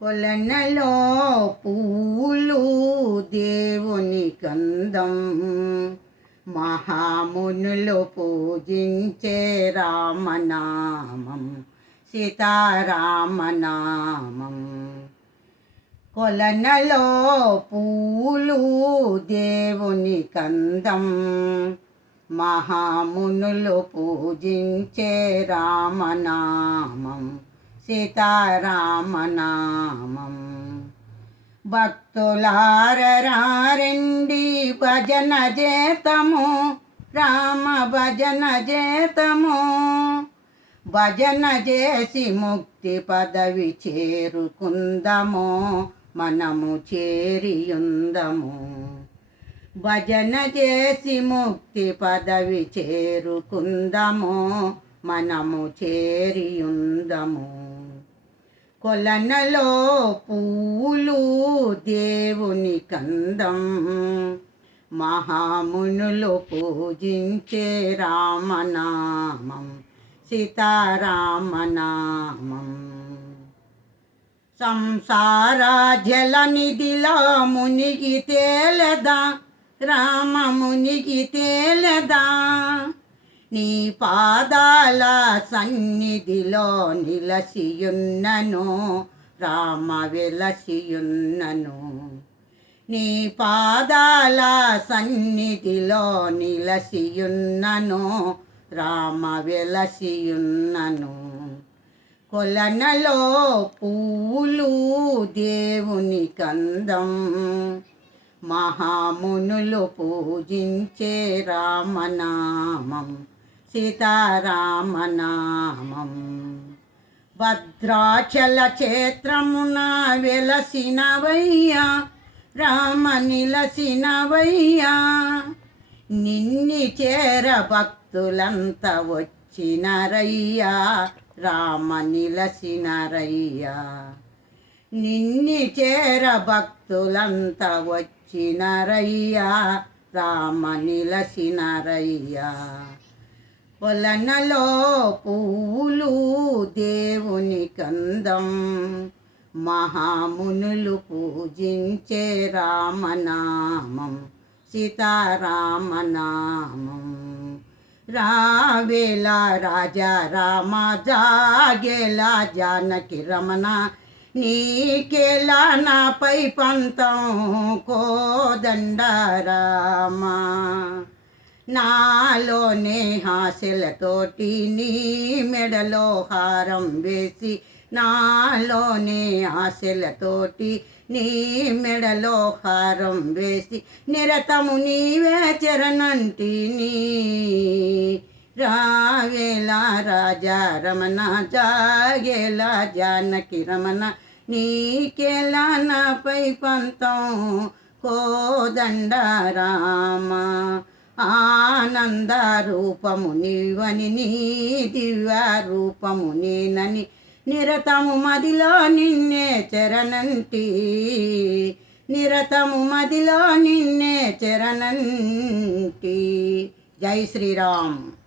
కొలనలో పూలు దేవుని కందం, మహామునులు పూజించే రామనామం సీతారామనామం. కొలనలో పూలు దేవుని కందం, మహామునులు పూజించే రామనామం సీతారామనామం. భక్తులారండి భజన చేతము, రామ భజన చేతము. భజన చేసి ముక్తి పదవి చేరుకుందము, మనము చేరియుందము. భజన చేసి ముక్తి పదవి చేరుకుందము, మనము చేరియుందము. కొలనలో పూలు దేవుని కందం, మహామునులు పూజించే రామనామం సీతారామనామం. సంసార జలనిధిలో మునిగి తేలదా, రామ మునిగి తేలదా. నీ పాదాల సన్నిధిలో నిలసియున్నను, రామ వెలసియున్నను. నీ పాదాల సన్నిధిలో నిలసియున్నను, రామ వెలసియున్నను. కొలనలో పూలు దేవుని కందం, మహామునులు పూజించే రామనామం సీతారామనామం. భద్రాచల క్షేత్రమున వెలసినవయ్యా, రామ నిలసినవయ్యా. నిన్ని చేర భక్తులంతా వచ్చినరయ్యా, రామ నిలసినరయ్యా. నిన్ని చేర భక్తులంతా వచ్చినరయ్యా, రామ నిలసినరయ్యా. కొలనలో పూలు దేవుని కందం, మహామునులు పూజించే రామనామం సీతారామనామం. రావేలా రాజా రామ, జాగేలా జానకి రమణ. నీకేలా నాపై పంతం కోదండరామ. నాలోనే హాస్యలతోటి నీ మెడలో హారం వేసి, నాలోనే ఆశలతోటి నీ మెడలో హారం వేసి. నిరతము నీవే చరణంటిని, రావేలా రాజా రమణ, జాగేలా జానకి రమణ. నీకేలా నాపై పంతం కోదండరామ. ఆనంద రూపము నీవని, నీ దివ్య రూపము నేనని. నిరతము మదిలో నిన్నే చరణంటి, నిరతము మదిలో నిన్నే చరణంటి. జై శ్రీరామ్.